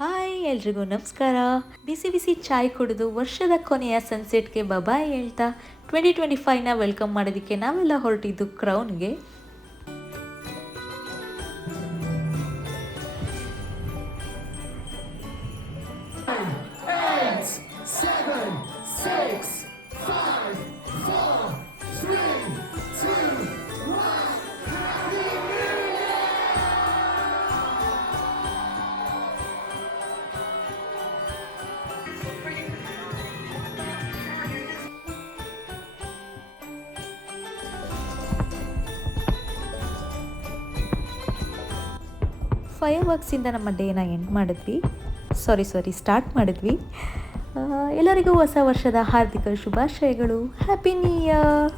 Hi ಎಲ್ರಿಗೂ ನಮಸ್ಕಾರ. ಬಿಸಿ ಬಿಸಿ ಚಾಯ್ ಕುಡಿದು ವರ್ಷದ ಕೊನೆಯ ಸನ್ಸೆಟ್ಗೆ ಬಬಾಯ್ ಹೇಳ್ತಾ 2025ನ ವೆಲ್ಕಮ್ ಮಾಡೋದಕ್ಕೆ ನಾವೆಲ್ಲ ಹೊರಟಿದ್ದು ಕ್ರೌನ್ಗೆ. ಫೈರ್ ವರ್ಕ್ಸಿಂದ ನಮ್ಮ ಡೇನ ಎಂಡ್ ಮಾಡಿದ್ವಿ, ಸ್ಟಾರ್ಟ್ ಮಾಡಿದ್ವಿ. ಎಲ್ಲರಿಗೂ ಹೊಸ ವರ್ಷದ ಹಾರ್ದಿಕ ಶುಭಾಶಯಗಳು. Happy new year.